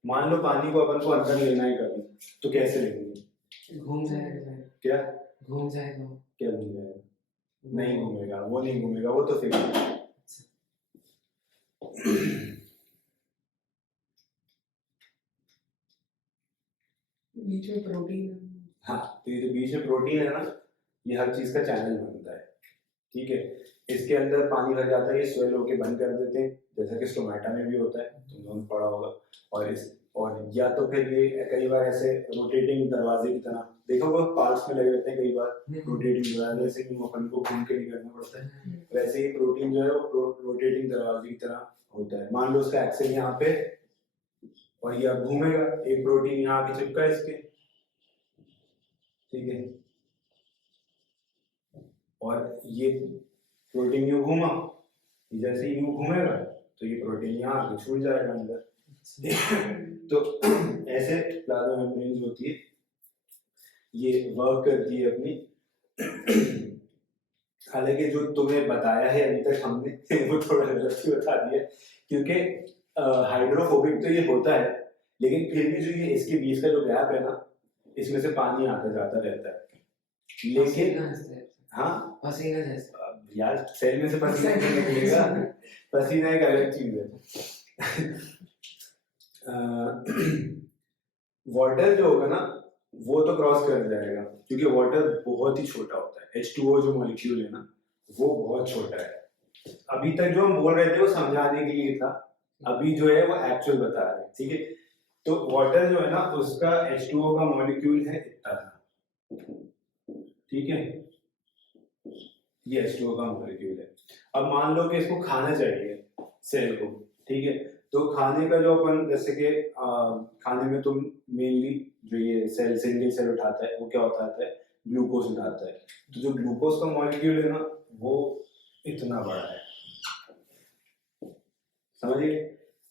मान लो पानी को अपन को अंदर लेना है कभी, तो कैसे लेंगे? घूम जाएगा। क्या घूम जाएगा? क्या घूम जाएगा? नहीं घूमेगा, वो नहीं घूमेगा, वो तो फिक्स। बीच में प्रोटीन। हाँ, तो ये जो बीच में प्रोटीन है ना, ये हर चीज का चैनल बनता है, ठीक है। इसके अंदर पानी भर जाता है, ये स्वेल होके बंद कर देते हैं, जैसा कि स्टोमेटा में भी होता है, तुम लोगों ने पढ़ा होगा। और या तो फिर ये कई बार ऐसे रोटेटिंग दरवाजे की तरह, देखो वो पार्ट्स में लगे रहते हैं, कई बार रोटेटिंग दरवाजे, जैसे कि अपन को घूम के नहीं करना पड़ता है, वैसे ही प्रोटीन जो है वो रोटेटिंग दरवाजे की तरह होता है। मान लो उसका एक्सेल यहाँ पे, और ये अब घूमेगा, एक प्रोटीन यहाँ आके चिपका है इसके, ठीक है, और ये प्रोटीन यूं घूमा, जैसे ही यूं घूमेगा तो ये प्रोटीन यहाँ आके छूट जाएगा अंदर। तो ऐसे प्लाज्मा मेम्ब्रेन होती है, ये वर्क करती है अपनी। हालांकि जो तुम्हें बताया है अभी तक हमने वो थोड़ा गलत ही बता दिया, क्योंकि हाइड्रोफोबिक तो ये होता है, लेकिन फिर भी जो ये इसके बीच का जो गैप है ना, इसमें से पानी आता जाता रहता है। लेकिन हाँ, पसीना जैसे यार सेल में से पसीना नहीं निकलेगा, पसीना एक अलग चीज है। वाटर जो होगा ना, वो तो क्रॉस कर जाएगा, क्योंकि वाटर बहुत ही छोटा होता है। H2O जो मॉलिक्यूल है ना, वो बहुत छोटा है। अभी तक जो हम बोल रहे थे वो समझाने के लिए था, अभी जो है वो एक्चुअल बता रहे हैं, ठीक है। तो वाटर जो है ना, उसका H2O का मॉलिक्यूल है इतना सा, ठीक है, ये H2O का मॉलिक्यूल है। अब मान लो कि इसको खाना चाहिए सेल को, ठीक है, तो खाने का जो अपन, जैसे कि खाने में तुम मेनली जो ये सेल, सिंगल सेल उठाता है, वो क्या उठाता है, ग्लूकोज उठाता है। तो जो ग्लूकोज का मॉलिक्यूल है ना, वो इतना बड़ा है, समझिए।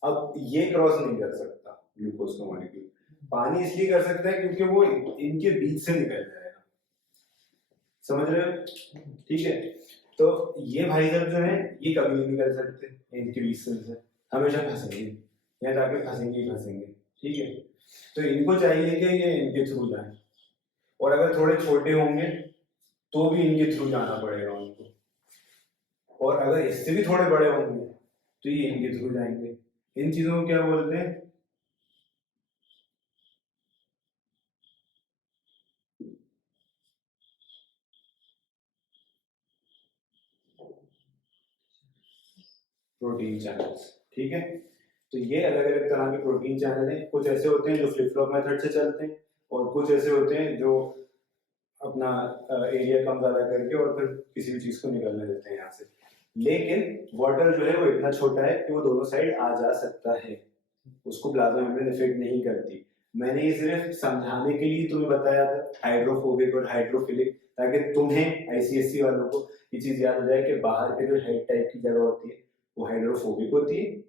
अब ये क्रॉस नहीं कर सकता ग्लूकोज का मॉलिक्यूल, पानी इसलिए कर सकता है क्योंकि वो इनके बीच से निकल जाएगा, समझ रहे हो, ठीक है। तो ये भाई साहब जो है, ये कभी नहीं निकल सकते इनके बीच से, हमेशा फंसेंगे, यहाँ जाके फंसेंगे ही फंसेंगे, ठीक है। तो इनको चाहिए कि ये इनके थ्रू जाए, और अगर थोड़े छोटे होंगे तो भी इनके थ्रू जाना पड़ेगा उनको, और अगर इससे भी थोड़े बड़े होंगे तो ये इनके थ्रू जाएंगे। इन चीजों को क्या बोलते हैं, प्रोटीन चैनल्स, ठीक है। तो ये अलग अलग तरह के प्रोटीन चैनल हैं। कुछ ऐसे होते हैं जो फ्लिप फ्लॉप मेथड से चलते हैं, और कुछ ऐसे होते हैं जो अपना एरिया कम ज्यादा करके और फिर किसी भी चीज को निकलने देते हैं यहाँ से। लेकिन वाटर जो है वो इतना छोटा है कि वो दोनों साइड आ जा सकता है, उसको प्लाज्मा मेम्ब्रेन इफेक्ट नहीं करती। मैंने ये सिर्फ समझाने के लिए तुम्हें बताया था, हाइड्रोफोबिक और हाइड्रोफिलिक, ताकि तुम्हें आईसीएससी वालों को ये चीज याद हो जाए कि बाहर के जो हेड टाइप की जगह होती है वो हाइड्रोफोबिक होती है,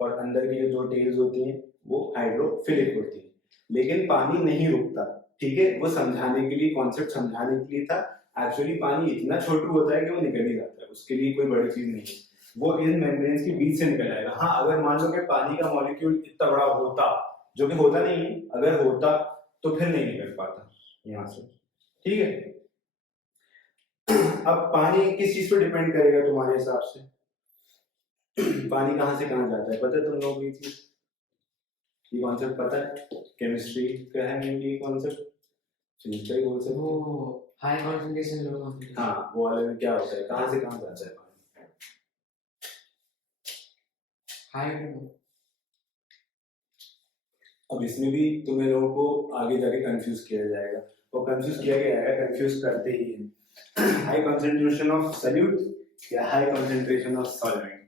और अंदर की जो दो टेल्स होती हैं वो हाइड्रोफिलिक होती है। लेकिन पानी नहीं रुकता, ठीक है, वो समझाने के लिए, कॉन्सेप्ट समझाने के लिए था। एक्चुअली पानी इतना छोटू होता है कि वो निकल ही जाता है, उसके लिए कोई बड़ी चीज नहीं है, वो इन मेम्ब्रेन्स के बीच से निकल जाएगा। हाँ, अगर मान लो कि पानी का मॉलिक्यूल इतना बड़ा होता, जो कि होता नहीं है, अगर होता तो फिर नहीं निकल पाता यहाँ से, ठीक है। अब पानी किस चीज पर डिपेंड करेगा तुम्हारे हिसाब से, पानी कहाँ से कहाँ जाता है, पता है तुम लोगों को ये चीज, ये कॉन्सेप्ट पता है, केमिस्ट्री का है मेनली ये कॉन्सेप्ट, फिजिक्स का ही बोल सकते हो। वो हाई कंसंट्रेशन, लो कंसंट्रेशन। हाँ, वो वाले में क्या होता है, कहाँ से कहाँ जाता है पानी, हाई टू लो। अब इसमें भी तुम्हें लोगों को आगे जाके कंफ्यूज किया जाएगा, और कंफ्यूज किया गया है, कंफ्यूज करते ही है। हाई कंसंट्रेशन ऑफ सॉल्यूट या हाई कंसंट्रेशन ऑफ सॉल्वेंट।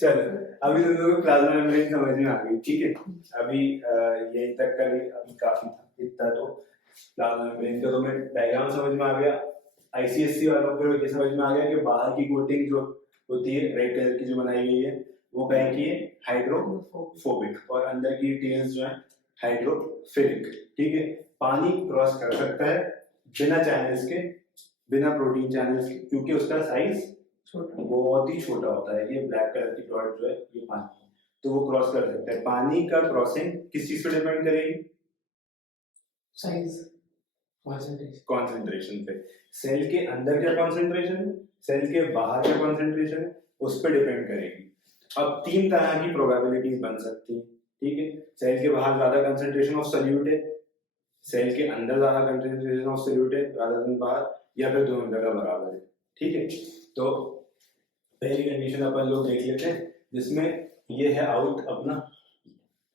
चलो, अभी तुम लोगों को प्लाज्मा मेम्ब्रेन समझ में आ गई, ठीक है। अभी यहीं तक का ही अभी काफी था, इतना तो प्लाज्मा मेम्ब्रेन का तुम्हें डायग्राम समझ में आ गया। आईसीएससी वालों को ये समझ में आ गया कि बाहर की कोटिंग जो होती है रेड कलर की जो बनाई गई है, वो कह की है हाइड्रोफोबिक, और अंदर की टेल्स जो है हाइड्रोफिलिक, ठीक है। पानी क्रॉस कर सकता है बिना चैनल्स के, बिना प्रोटीन चैनल्स के, क्योंकि उसका साइज बहुत ही छोटा होता है। ये ब्लैक कलर की डॉट जो है ये पानी है। तो वो क्रॉस कर सकता है। पानी का क्रॉसिंग किस चीज पे डिपेंड करेगी? Size, concentration. कॉन्सेंट्रेशन पे। सेल के अंदर क्या कॉन्सेंट्रेशन है, सेल के बाहर क्या कॉन्सेंट्रेशन है, उस पर डिपेंड करेगी। अब 3 तरह की प्रोबेबिलिटीज बन सकती हैं, ठीक है। सेल के बाहर ज्यादा कंसेंट्रेशन ऑफ सोल्यूट है, सेल के अंदर ज्यादा कंसेंट्रेशन ऑफ सोल्यूट है रादर देन बाहर, या फिर दोनों जगह बराबर है, ठीक है। तो पहली कंडीशन अपन लोग देख लेते हैं, जिसमें ये है आउट अपना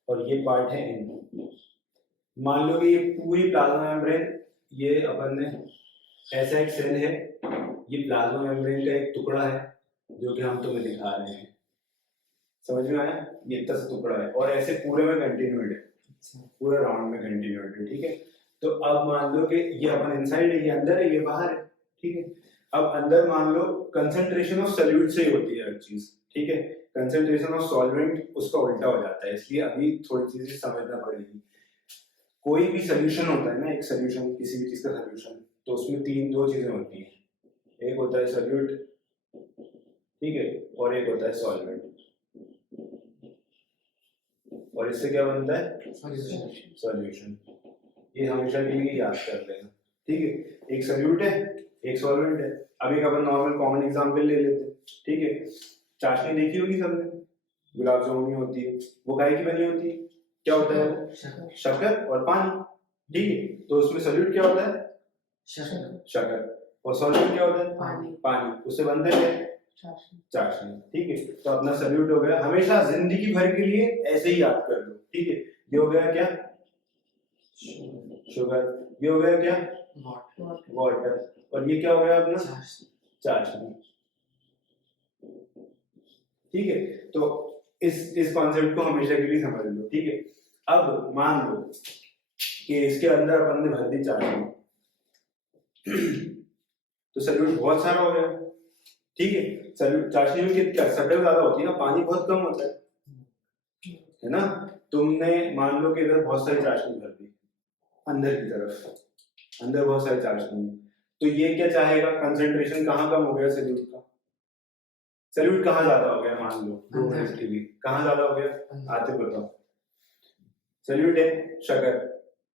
और ये पार्ट है इन। मान लो कि ये पूरी प्लाज्मा मेम्ब्रेन, ये अपन ने ऐसा एक सेल है, ये प्लाज्मा मेम्ब्रेन का एक टुकड़ा है जो कि हम तुम्हें दिखा रहे हैं, समझ में आया? ये इतना सा टुकड़ा है और ऐसे पूरे में कंटिन्यूड है, पूरे राउंड में कंटिन्यूड है, ठीक है। तो अब मान लो कि ये अपन इनसाइड है, ये अंदर है, ये बाहर है, ठीक है। अब अंदर मान लो कंसंट्रेशन ऑफ सॉल्यूट से ही होती है हर चीज, ठीक है। कंसंट्रेशन ऑफ सॉल्वेंट उसका उल्टा हो जाता है, इसलिए अभी थोड़ी चीजें समझना पड़ेगी। कोई भी सोल्यूशन होता है ना, एक सोल्यूशन, किसी भी चीज का सोल्यूशन, तो उसमें दो चीजें होती हैं, एक होता है सोल्यूट, ठीक है, और एक होता है सॉल्वेंट। और इससे क्या बनता है? सॉल्यूशन। ये हमेशा के लिए याद कर लेना, ठीक है। एक सोल्यूट है, एक सॉल्वेंट है। अब एक अपन नॉर्मल कॉमन एग्जांपल ले लेते हैं, ठीक है। चाशनी देखी होगी सबने, गुलाब जामुन में होती है, वो काय की बनी होती है, क्या होता है वो? शक्कर और पानी, ठीक है। तो उसमें सोल्यूट क्या होता है? शक्कर। और सॉल्वेंट क्या होता है? पानी। उससे बनता है चाशनी, ठीक है। तो अपना सोल्यूट हो गया, हमेशा जिंदगी भर के लिए ऐसे ही याद कर लो, ठीक है। ये हो गया क्या? शुगर। ये हो गया क्या? वाटर। और ये क्या हो गया अपना? चाशनी, ठीक है। तो इस कॉन्सेप्ट को हमेशा के लिए समझ लो, ठीक है। अब मान लो कि इसके अंदर अपन ने भर दी चाशनी, तो सोल्यूट बहुत सारा हो गया, ठीक है। सोल्यूट, चाशनी में क्या शक्कर ज्यादा होती है ना, पानी बहुत कम होता है ना। तुमने मान लो कि इधर बहुत सारी चाशनी भर दी अंदर की तरफ, अंदर बहुत सारी चाशनी है, तो ये क्या चाहेगा? कंसंट्रेशन कहाँ कम हो गया सोल्यूट का? सोल्यूट कहाँ ज्यादा हो गया? मान लो 2 मिनट के लिए कहाँ ज्यादा हो गया? आते बताओ। सोल्यूट है शक्कर,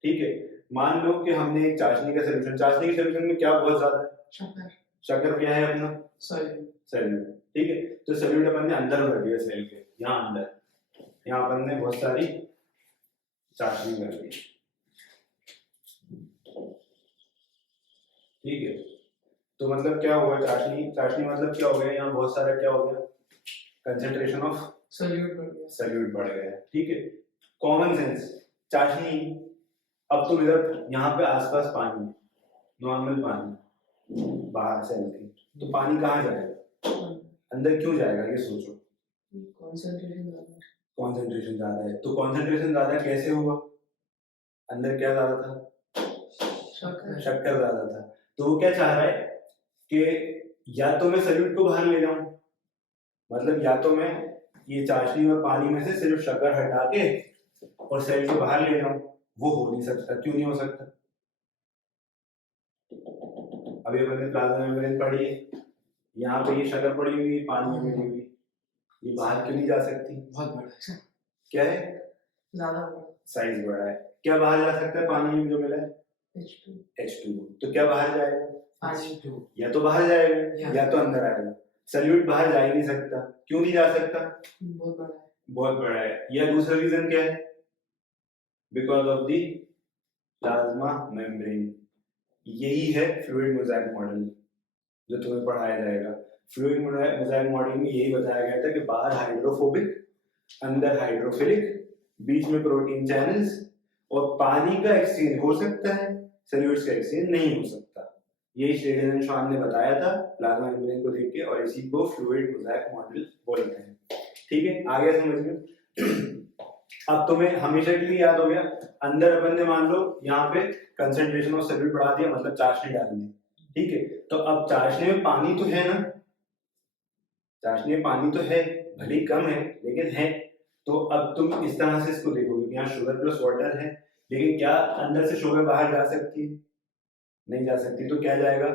ठीक है। मान लो कि हमने एक चाशनी का सोल्यूशन, चाशनी के सोल्यूशन में क्या बहुत ज्यादा है? शक्कर क्या है अपना? सोल्यूट, ठीक है। तो सोल्यूट अपन ने अंदर भर दिया सेल के, यहाँ अंदर, यहाँ अपन ने बहुत सारी चाशनी भर दी, ठीक है। तो मतलब क्या हुआ? चाशनी मतलब क्या हो गया? यहाँ बहुत सारा क्या हो गया? कंसंट्रेशन ऑफ सोल्यूट बढ़ गया, ठीक है। कॉमन सेंस, चाशनी, अब तुम इधर यहाँ पे आसपास पानी, नॉर्मल पानी बाहर सेल के, तो पानी कहाँ जाएगा? अंदर क्यों जाएगा? ये सोचो। कॉन्सेंट्रेशन ज्यादा है, तो कॉन्सेंट्रेशन ज्यादा कैसे हुआ? अंदर क्या ज्यादा था? शक्कर ज्यादा था। तो वो क्या चाह रहा है कि या तो मैं सोल्यूट को बाहर ले जाऊं, मतलब या तो मैं ये चाशनी और पानी में से सिर्फ शक्कर हटा के और सेल को बाहर ले जाऊं, वो हो नहीं सकता। क्यों नहीं हो सकता? अभी मैंने प्लाज्मा मेम्ब्रेन पढ़ी है, यहाँ पे ये शक्कर पड़ी हुई, पानी में मिली हुई, ये बाहर क्यों नहीं जा सकती? बहुत बड़ा है, क्या है? ज्यादा बड़ा, साइज बड़ा है। क्या बाहर जा सकता है पानी में जो मिला है? H2O। तो क्या बाहर जाएगा? H2O। या तो बाहर जाएगा या तो अंदर आएगा। सोल्यूट बाहर जा ही नहीं सकता। क्यों नहीं जा सकता? बहुत बड़ा है, बहुत बड़ा है। या दूसरा रीजन क्या है? Because of the plasma membrane. यही है फ्लूइड मोज़ाइक मॉडल जो तुम्हें पढ़ाया जाएगा। फ्लूइड मोज़ाइक मॉडल में यही बताया गया था कि बाहर हाइड्रोफोबिक, अंदर हाइड्रोफिलिक, बीच में प्रोटीन चैनल्स, और पानी का एक्सचेंज हो सकता है, सोल्यूट्स का एक्सचेंज नहीं हो सकता। यही श्रेडन एंड श्वान ने बताया था प्लाज्मा मेम्ब्रेन को देख के, और इसी को फ्लूइड मोज़ाइक मॉडल बोलते हैं, ठीक है। आ गया समझ में? अब तुम्हें हमेशा के लिए याद हो गया। अंदर अपन ने मान लो यहाँ पे कंसंट्रेशन ऑफ सोल्यूट बढ़ा दिया, मतलब चाशनी डाल दी, ठीक है। तो अब चाशनी में पानी तो है ना, चाशनी में पानी तो है, भले ही कम है लेकिन है। तो अब तुम इस तरह से इसको देखोगे, यहाँ शुगर प्लस वाटर है, लेकिन क्या अंदर से शुगर बाहर जा सकती है? नहीं जा सकती। तो क्या जाएगा?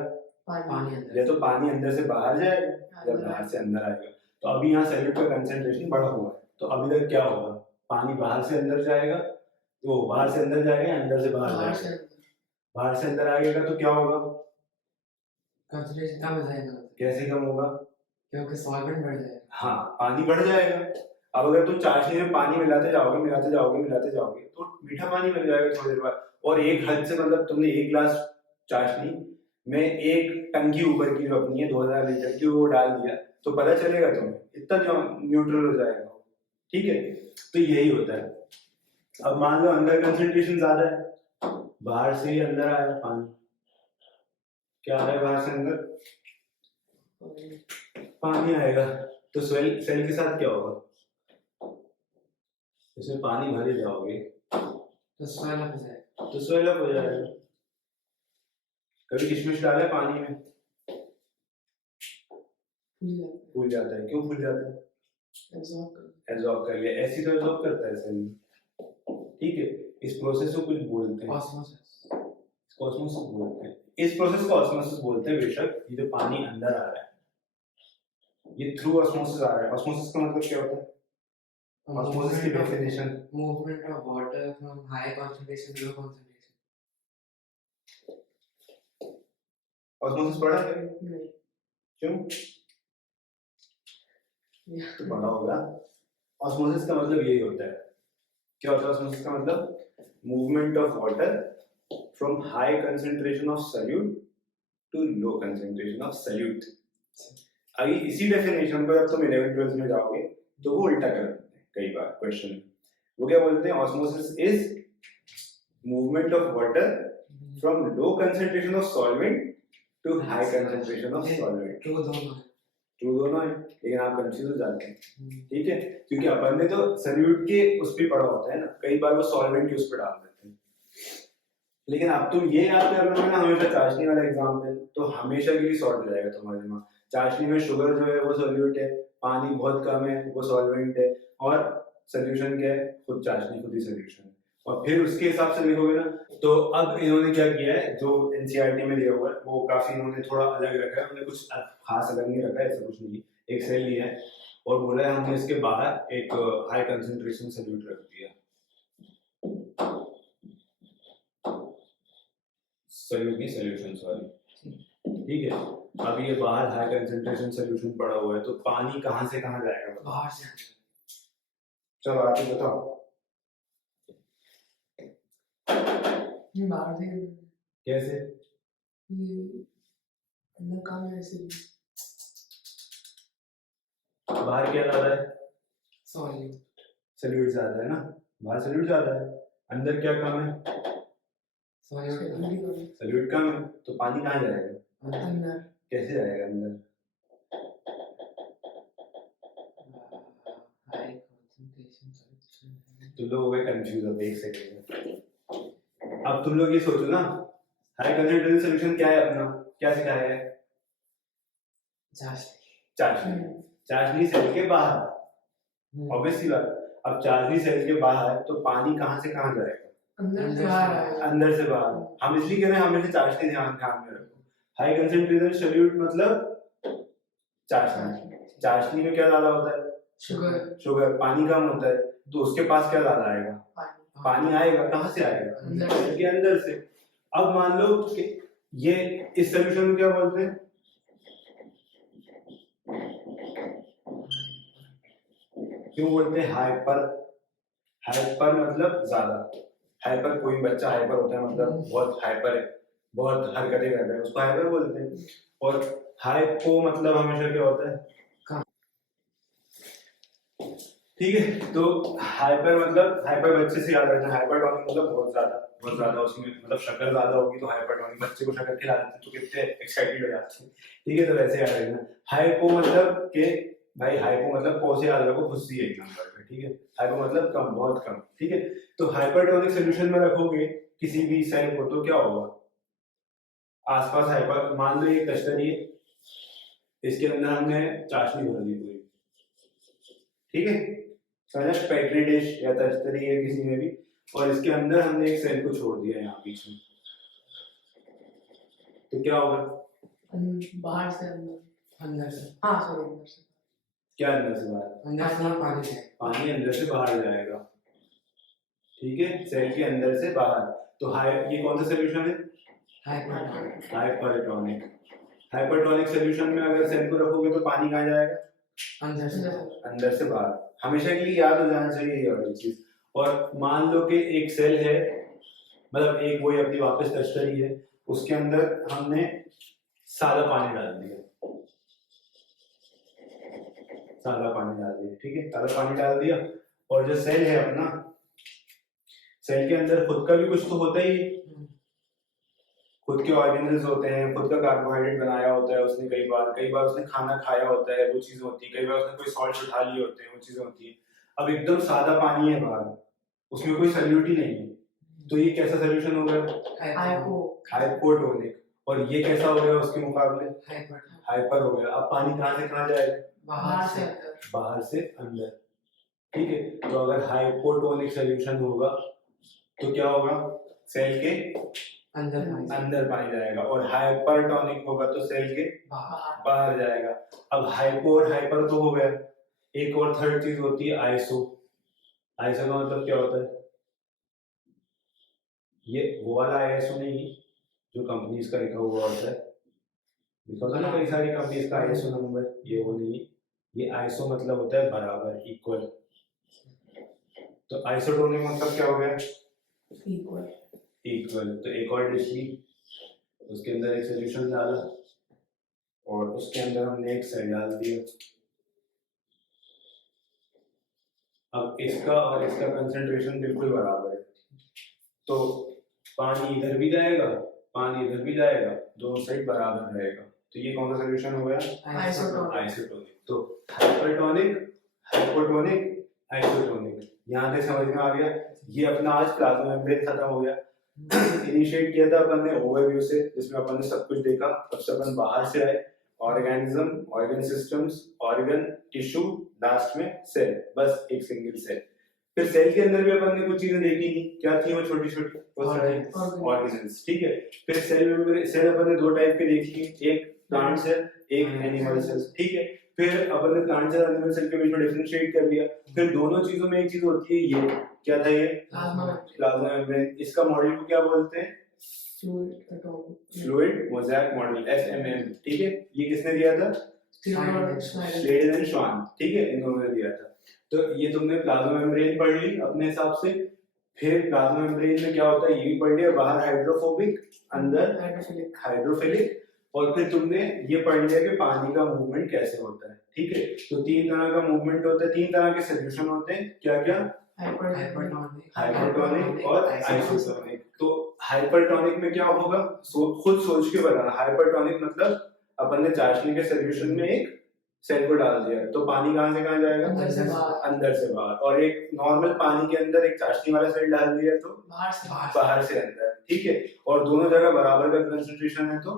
पानी अंदर, या तो पानी अंदर से बाहर जाएगा या बाहर से अंदर आएगा। तो अभी यहाँ सोल्यूट का कंसंट्रेशन बढ़ा हुआ है, तो अब इधर क्या होगा, पानी बाहर से अंदर जाएगा, वो बाहर से अंदर जाएगा या अंदर से बाहर बाहर जाएगा? से बाहर से अंदर आएगा तो क्या होगा, कंसंट्रेशन कम हो जाएगा कैसे कम होगा? क्योंकि सॉल्वेंट बढ़ जाएगा। हाँ, पानी बढ़ जाएगा। अब अगर तुम चाशनी में पानी मिलाते जाओगे मिलाते जाओगे मिलाते जाओगे तो मीठा पानी मिल जाएगा थोड़ी देर बाद, और एक हद से मतलब तुमने एक गिलास चाशनी में एक टंकी ऊपर की जो अपनी है 2000 लीटर की वो डाल दिया तो पता चलेगा तुम्हें, इतना न्यूट्रल हो जाएगा। ठीक है, तो यही होता है। अब मान लो अंदर कंसंट्रेशन ज्यादा है, बाहर से ही अंदर आया पानी, क्या आ रहा है बाहर से अंदर, पानी आएगा। तो सेल के साथ क्या होगा, इसमें पानी भरे जाओगे तो स्वेल अप हो जाएगा। तो स्वेल अप हो जाएगा। कभी किशमिश डाले पानी में, फूल जाता है, क्यों फूल जाता है? एब्जॉर्ब कर लिया, ऐसी तो एब्जॉर्ब करता है सेल। ठीक है, इस प्रोसेस को कुछ बोलते हैं ऑस्मोसिस बोलते हैं। इस प्रोसेस को ऑस्मोसिस बोलते हैं। बेशक ये जो पानी अंदर आ रहा है ये थ्रू ऑस्मोसिस आ रहा है। ऑस्मोसिस का मतलब क्या होता है? ऑस्मोसिस की definition, movement of water from high concentration to low concentration. Osmosis पढ़ा है? नहीं। क्यों? तो पढ़ा होगा। ऑस्मोसिस का मतलब यही होता है। क्या होता है ऑस्मोसिस का मतलब? Movement of water from high concentration of solute to low concentration of solute. अभी इसी डेफिनेशन को जब तुम 11th 12th में जाओगे तो वो उल्टा कर देते हैं कई बार क्वेश्चन। वो क्या बोलते हैं? Osmosis is movement of water from low concentration of solvent to high concentration of solvent. True दोनों है, लेकिन आप कंफ्यूज हो जाते हैं। ठीक है, क्योंकि अपन ने तो सॉल्यूट के उस पे पढ़ा होता है ना, कई बार वो सॉल्वेंट के उस पे डाल देते हैं। लेकिन अब तुम ये याद कर लोगे ना हमेशा चाशनी वाला एग्जांपल, तो हमेशा के लिए सॉर्ट हो जाएगा तुम्हारे दिमाग। चाशनी में शुगर जो है वो सॉल्यूट है, पानी बहुत कम है वो सॉल्वेंट है, और सोल्यूशन क्या है? खुद चाशनी, खुद ही सोल्यूशन है। और फिर उसके हिसाब से लिखोगे ना। तो अब इन्होंने क्या किया है, जो एनसीईआरटी में दिया हुआ है वो काफी इन्होंने थोड़ा अलग रखा है। उन्होंने कुछ खास अलग नहीं रखा है, ऐसा कुछ नहीं। एक सेल लिया है और बोला है हमने इसके बाहर एक हाई कंसंट्रेशन सॉल्यूट रख दिया, सॉल्यूट नहीं सॉल्यूशन, सॉरी। ठीक है, अब ये बाहर हाई कंसंट्रेशन सॉल्यूशन पड़ा हुआ है तो पानी कहाँ से कहाँ जाएगा? बाहर से। चलो आगे बताओ। बाहर से कैसे? ये अंदर काम है ऐसे। बाहर क्या ज्यादा है? सॉल्यूट। सॉल्यूट ज्यादा है ना, बाहर सॉल्यूट ज्यादा है, अंदर क्या कम है? सॉल्यूट कम है, तो पानी कहाँ जाएगा? अंदर। कैसे जाएगा अंदर? High concentration solution. तुम लोग हो गए कंफ्यूज अब एक सेकंड। अब तुम लोग ये सोचो ना, हाई कंसंट्रेशन सॉल्यूशन क्या है अपना, क्या सिखाया है? चाशनी। चाशनी सेल के बाहर, ऑब्वियसली बात। अब चाशनी सेल के बाहर तो पानी कहाँ से कहाँ जाएगा? अंदर से बाहर। अंदर से बाहर। हम इसलिए कह रहे हैं हमेशा चाशनी ध्यान में रखो। हाई कंसंट्रेशन सॉल्यूट मतलब चाशनी। चाशनी में क्या ज्यादा होता है? शुगर। पानी कम होता है, तो उसके पास क्या ज्यादा आएगा? पानी आएगा, कहाँ से आएगा? अंदर से। अब मान लो कि ये इस सॉल्यूशन को क्या बोलते हैं? क्यों बोलते हैं हाइपर? हाइपर मतलब ज्यादा। हाइपर, कोई बच्चा हाइपर होता है मतलब बहुत हाइपर है, बहुत हरकतें कर रहा है, उसको हाइपर बोलते हैं। और हाइपो मतलब हमेशा क्या होता है? ठीक है, तो हाइपर मतलब हाइपर बच्चे से याद रखना। हाइपरटोनिक मतलब बहुत ज्यादा उसमें मतलब शक्कर ज्यादा होगी तो हाइपरटोनिक। बच्चे को शक्कर खिला देते तो कितने एक्साइटेड हो जाते हैं। ठीक है, तो वैसे याद रखना। हाइपो मतलब के भाई, हाइपो मतलब पो से याद रखो, खुद से एक नंबर पे। ठीक है, हाइपो मतलब कम, बहुत कम। ठीक है, तो हाइपरटोनिक सॉल्यूशन में रखोगे किसी भी सेल को तो क्या होगा? आसपास हाइपर, मान लो ये कस्टरी है, इसके अंदर हमने चाशनी भर दी पूरी। ठीक है, समझ, पेट्री डिश या तस्तरी है किसी में भी, और इसके अंदर हमने एक सेल को छोड़ दिया यहाँ बीच में, तो क्या होगा? बाहर से अंदर। अंदर से, हाँ सॉरी, अंदर से। क्या अंदर से बाहर? अंदर से पानी है, पानी अंदर से बाहर जाएगा, ठीक है, सेल के अंदर से बाहर। तो ये कौन सा सोल्यूशन है? Hypertonic, hypertonic. हाइपरटोनिक सोल्यूशन में अगर सेल को रखोगे तो पानी कहाँ जाएगा? अंदर से अंदर से बाहर। हमेशा के लिए याद हो जाना चाहिए ये वाली चीज। और मान लो कि एक सेल है, मतलब एक वही अपनी वापस तश्तरी है, उसके अंदर हमने सादा पानी डाल दिया, सादा पानी डाल दिया, ठीक है, सादा पानी डाल दिया। और जो सेल है अपना, सेल के अंदर खुद का भी कुछ तो होता ही है, खुद के ऑर्गेनल्स होते हैं, खुद का कार्बोहाइड्रेट बनाया होता है उसने, कई बार उसने खाना खाया होता है, वो चीजें होती है, कई बार उसने कोई सॉल्ट उठा लिए होते हैं, वो चीजें होती है। अब एकदम सादा पानी है बाहर, उसमें कोई सॉल्यूट ही नहीं है, तो ये कैसा सोल्यूशन होगा? हाइपोटोनिक। और ये कैसा हो गया उसके मुकाबले? हाइपर हो गया। अब पानी कहाँ से कहाँ जाएगा? बाहर से अंदर, ठीक है। तो अगर हाइपोटोनिक सोल्यूशन होगा तो क्या होगा? सेल के अंदर पानी जाएगा, और हाइपरटोनिक होगा तो सेल के बाहर जाएगा। अब हाइपो और हाइपर तो हो गया, एक और थर्ड चीज होती है आइसो। आइसो का मतलब क्या होता है? ये वो वाला आईएसओ नहीं जो कंपनीज का लिखा हुआ होता है, लिखा होता है ना कई सारी कंपनीज का आईएसओ नंबर, ये वो नहीं। ये आइसो मतलब होता है बराबर, इक्वल। तो आइसोटोनिक मतलब क्या हो गया? इक्वल। तो एक और डिश ली, उसके अंदर एक सोल्यूशन डाला, और उसके अंदर हमने एक सेल डाल दिया। अब इसका और इसका कंसंट्रेशन बिल्कुल बराबर है, तो पानी इधर भी जाएगा, पानी इधर भी जाएगा, दोनों साइड बराबर रहेगा। तो ये कौन सा सोल्यूशन हो गया? आइसोटोनिक। तो हाइपरटोनिक, हाइपोटोनिक, आइसोटोनिक। यहाँ से समझ में आ गया। ये अपना आज प्लाज्मा मेम्ब्रेन खत्म हो गया। इनिशिएट किया था अपन ने ओवरव्यू से, जिसमें अपन ने सब कुछ देखा। सबसे अपन बाहर से आए, organism, organ systems, organ, tissue, last में सेल, बस एक सिंगल सेल। फिर सेल के अंदर भी अपन ने कुछ चीजें देखी थी, क्या थी वो? छोटी छोटी ऑर्गेनेल्स, ठीक है। फिर सेल अपन ने दो टाइप के देखी, एक प्लांट सेल, एक एनिमल सेल, ठीक है। फिर अपन ने प्लांट सेल एनिमल सेल के बीच में डिफरेंशिएट कर लिया। फिर दोनों चीजों में एक चीज होती है, ये क्या था? ये प्लाज्मा मेम्ब्रेन। इसका मॉडल को क्या बोलते हैं? फ्लूइड मोज़ेक मॉडल, FMM, ठीक है। ये किसने दिया था? श्लेडन एंड श्वान, ठीक है, इन दोनों ने दिया था। तो ये तुमने प्लाज्मा मेम्ब्रेन पढ़ ली अपने हिसाब से। फिर प्लाज्मा मेम्ब्रेन में क्या होता है ये भी पढ़ लिया, बाहर हाइड्रोफोबिक, अंदर हाइड्रोफिलिक। और फिर तुमने ये पढ़ लिया कि पानी का मूवमेंट कैसे होता है, ठीक है। तो तीन तरह का मूवमेंट होता है, तीन तरह के सोल्यूशन होते हैं, क्या क्या? हाइपरटोनिक और आइसोटोनिक। तो हाइपरटोनिक में क्या होगा? खुद सोच के बताना। हाइपरटोनिक मतलब अपन ने चाशनी के सोल्यूशन में एक सेल को डाल दिया, तो पानी कहाँ से कहाँ जाएगा? अंदर से बाहर। और एक नॉर्मल पानी के अंदर एक चाशनी वाला सेल डाल दिया तो बाहर से अंदर, ठीक है। और दोनों जगह बराबर का कंसंट्रेशन है तो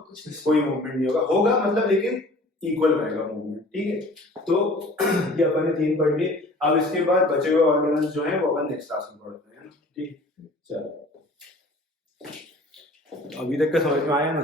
कोई मूवमेंट नहीं होगा मतलब, लेकिन इक्वल रहेगा मूवमेंट, ठीक है। तो ये अपन ने तीन पढ़ लिए। अब इसके बाद बचे हुए ऑर्गेनल्स जो हैं वो अपन नेक्स्ट क्लास में पढ़ते हैं, ठीक। चलो, अभी तक का समझ में आया ना?